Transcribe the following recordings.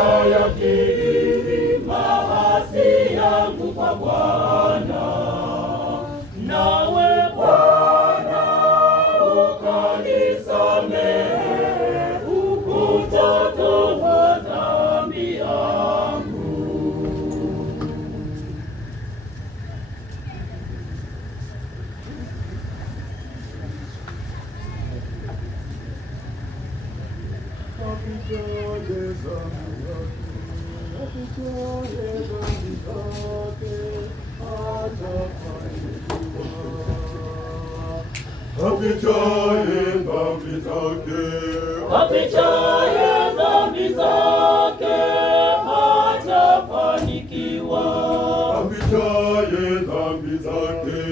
nitayakiri maasi yangu kwa Bwana, nawe Bwana ukanisamehe kutoka kwa dhambi yangu. Afichaye dhambi zake, afichaye dhambi zake hatafanikiwa. afichaye dhambi zake,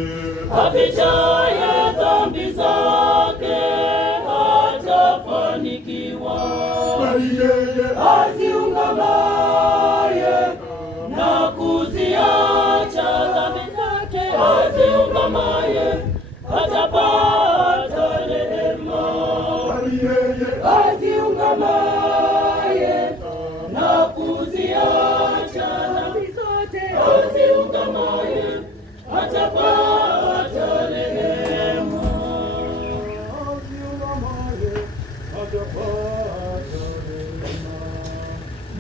Afichaye dhambi zake hatafanikiwa. bali yeye Aziungamaye na kuziacha dhambi zake, aziungamaye atapata rehema. bali yeye Aziungamaye na kuziacha dhambi zote, aziungamaye atapata rehema.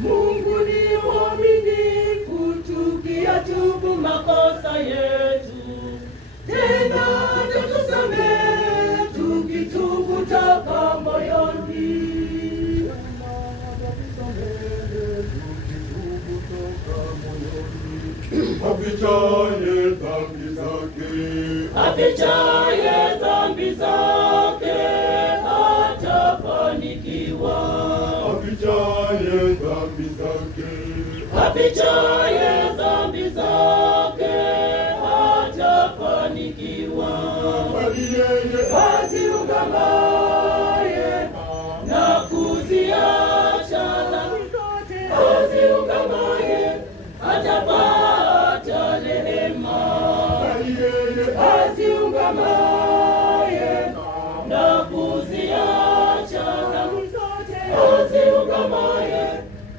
Mungu ni mwaminifu, tukiyatubu makosa yetu, tena atatusamehe tukitubu toka moyoni. afichaye dhambi zake, Afichaye dhambi zake hatafanikiwa. afichaye dhambi zake, Afichaye dhambi zake hatafanikiwa. bali yeye Aziungamaye na kuziacha dhambi zote, aziungamaye atapata rehema. bali yeye Aziungamaye na kuziacha dhambi zote, aziungamaye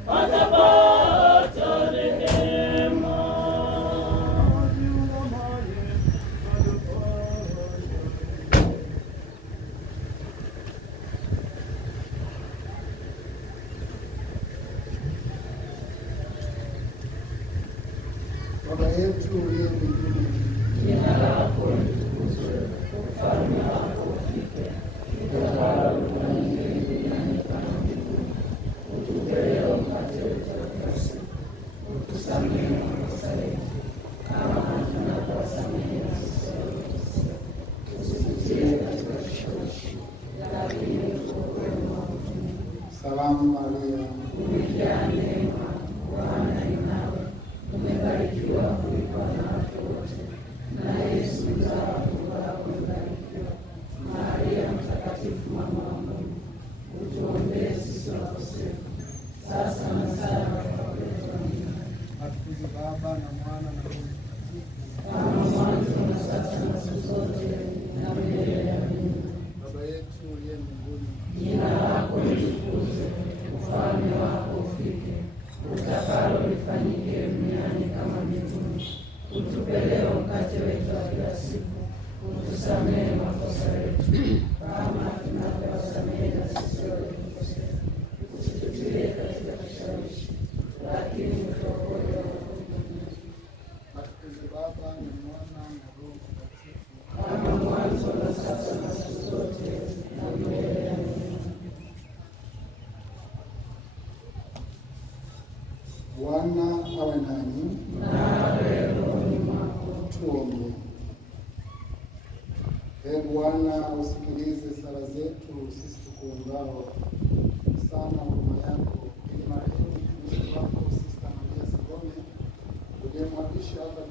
atapata rehema. Baba yetu uliye mbinguni, Jina lako litukuzwe, ufalme wako ufike, utakalo lifanyike duniani kama mbinguni. Utupe leo mkate wetu wa kila siku, utusamehe makosa yetu kama tunavyowasamehe na sisi waliotukosea, usitutie katika kishawishi, lakini utuokoe maovu. salamu Maria, Umejaa neema, Bwana yu nawe, umebarikiwa kuliko wanawake wote, na Yesu mzao wa tumbo lako umebarikiwa. Maria Mtakatifu, mama wa Mungu, utuombee sisi wakosefu, sasa na saa ya kufa kwetu. Amina. atukuzwe Baba na Mwana na Roho Mtakatifu, Kama mwanzo na sasa na siku zote na milele. Amina. Baba yetu uliye mbinguni, Jina lako litukuzwe, ufalme wako ufike, utakalo lifanyike duniani kama mbinguni. Utupe leo mkate wetu wa kila siku, utusamehe makosa yetu kama tunavyowasamehe na sisi waliotukosea, usitutie katika kishawishi, lakini utuokoe maovu. atukuzwe Baba na Mwana na Roho Mtakatifu, Kama mwanzo na sasa na siku zote na milele. Amina. Bwana awe nanyi. Nawe rohoni mwako. Tuombe. Ee Bwana, usikilize sala zetu sisi tukuombao sana huruma yako, ili marehemu mtumishi wako Sista Maria Sigome uliyemwapisha hapa